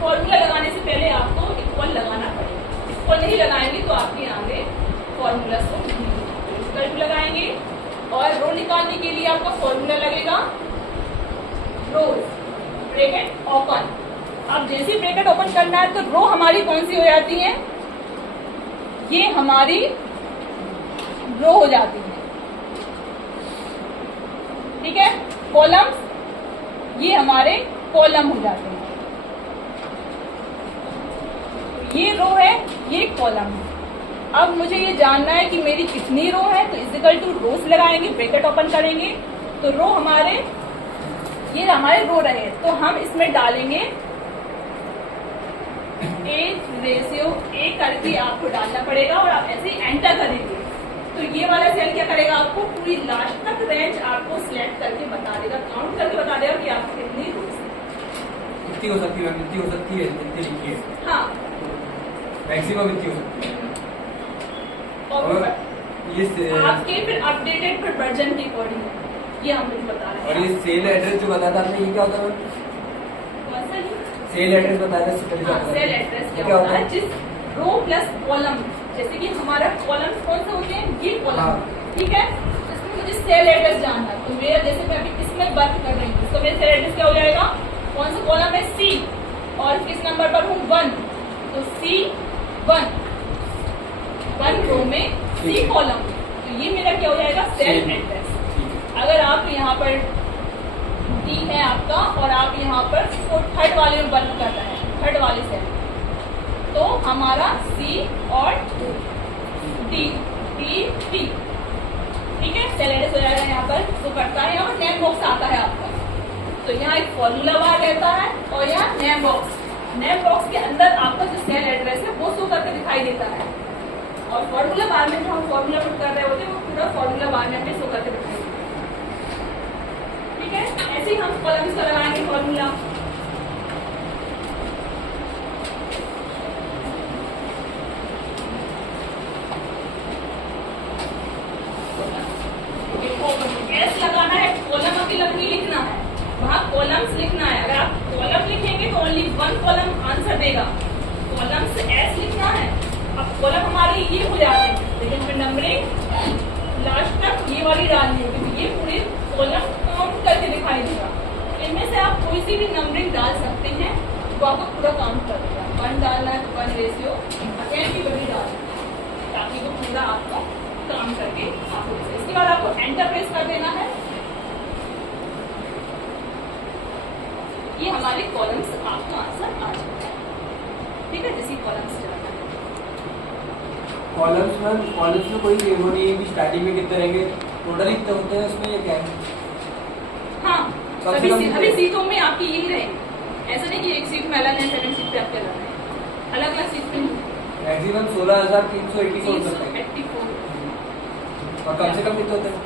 Formula लगाने से पहले आपको इक्वल लगाना पड़ेगा। इक्वल नहीं लगाएंगे तो आपके आगे फॉर्मूला से इक्वल लगाएंगे। और रो निकालने के लिए आपका फॉर्मूला लगेगा रोज ब्रैकेट ओपन। अब जैसे ब्रैकेट ओपन करना है तो रो हमारी कौन सी हो जाती है, ये हमारी रो हो जाती है, ठीक है। कॉलम्स ये हमारे कॉलम हो जाते हैं। ये रो है, ये कॉलम है। अब मुझे ये जानना है कि मेरी कितनी रो है, तो इजिकल टू रोज लगाएंगे, ब्रैकेट ओपन करेंगे तो रो हमारे, ये हमारे रो रहे, तो हम इसमें डालेंगे A करके आपको डालना पड़ेगा और आप ऐसे ही एंटर करेंगे तो ये वाला सेल क्या करेगा, आपको पूरी लास्ट तक रेंज आपको सिलेक्ट करके बता देगा, काउंट करके बता देगा कि आपको कितनी रोज है। कितनी हो सकती है, कितनी हो सकती है, कितनी लिखी है, हाँ मैक्सिमम कितनी हो सकती है। और ये आपके फिर अपडेटेड फिर वर्जन के अकॉर्डिंग ये हम बता रहे हैं। और ये सेल एड्रेस जो बताया था आपने, ये क्या होता है? कौन सा सेल एड्रेस बताया था। सेल एड्रेस क्या होता है, जिस रो प्लस कॉलम, जैसे कि हमारा कॉलम कौन से होते हैं, ये कॉलम, ठीक है। इसमें मुझे सेल एड्रेस जानना है तो मेरा, जैसे मैं अभी इसमें वर्क कर रही हूँ तो मेरा सेल एड्रेस क्या हो जाएगा, कौन सा कॉलम है, C, और किस नंबर पर हूँ, 1, तो C1 रो में C कॉलम, तो ये मेरा क्या हो जाएगा, सेल एड्रेस। अगर आप यहाँ पर D है आपका और आप यहाँ पर थर्ड वाले में वर्क कर रहे हैं, थर्ड वाले सेल, तो हमारा C और D, ठीक है, सेल एड्रेस हो जाएगा यहाँ पर। तो करता है यहाँ नेम बॉक्स आता है आपका, तो यहाँ एक फॉर्मूला बार रहता है और यहाँ नेम बॉक्स। नेम बॉक्स के अंदर आपका जो सेल एड्रेस है वो शो करके दिखाई देता है और फॉर्मूला बार में जो हम फॉर्मूला पुट कर रहे होते हैं वो पूरा फॉर्मूला बार में हमें शो करके दिखाई देता है, ठीक है। ऐसे ही हम कॉलम्स का लगाएंगे फॉर्मूला। एस लगाना है, कॉलम अभी लिखना है, वहाँ कॉलम्स लिखना है। अगर आप कॉलम लिखेंगे तो ओनली 1 कॉलम आंसर देगा, कॉलम से एस लिखना है। अब कॉलम हमारी ये हो जाते हैं, लेकिन हमें नंबरिंग लास्ट तक ये वाली डालनी होगी, तो ये पूरे कॉलम काउंट करके दिखाई देगा। इनमें से आप कोई सी भी नंबरिंग डाल सकते हैं, वो आपको पूरा काउंट कर देगा। 1 डालना है तो 1 रेशियो अगेन की वही डालना है, ताकि वो पूरा आपको काम करके आपको। इसके बाद आपको एंटर प्रेस कर देना है। ये हमारे कॉलम्स आपको आंसर आ जाता है, ठीक है। जैसे कॉलम्स चलाना है, कॉलम्स में कोई वो नहीं है कि स्टार्टिंग में कितने रहेंगे, टोटल कितने होते हैं उसमें, ये क्या है? हाँ अभी सीटों में आपकी यही रहेगी, ऐसा नहीं कि एक सीट में अलग है, 7 सीट पे आपके अलग है, अलग अलग सीट पे मैक्सिमम 16,384 होता है। 84 और कम से कम कितने होते हैं?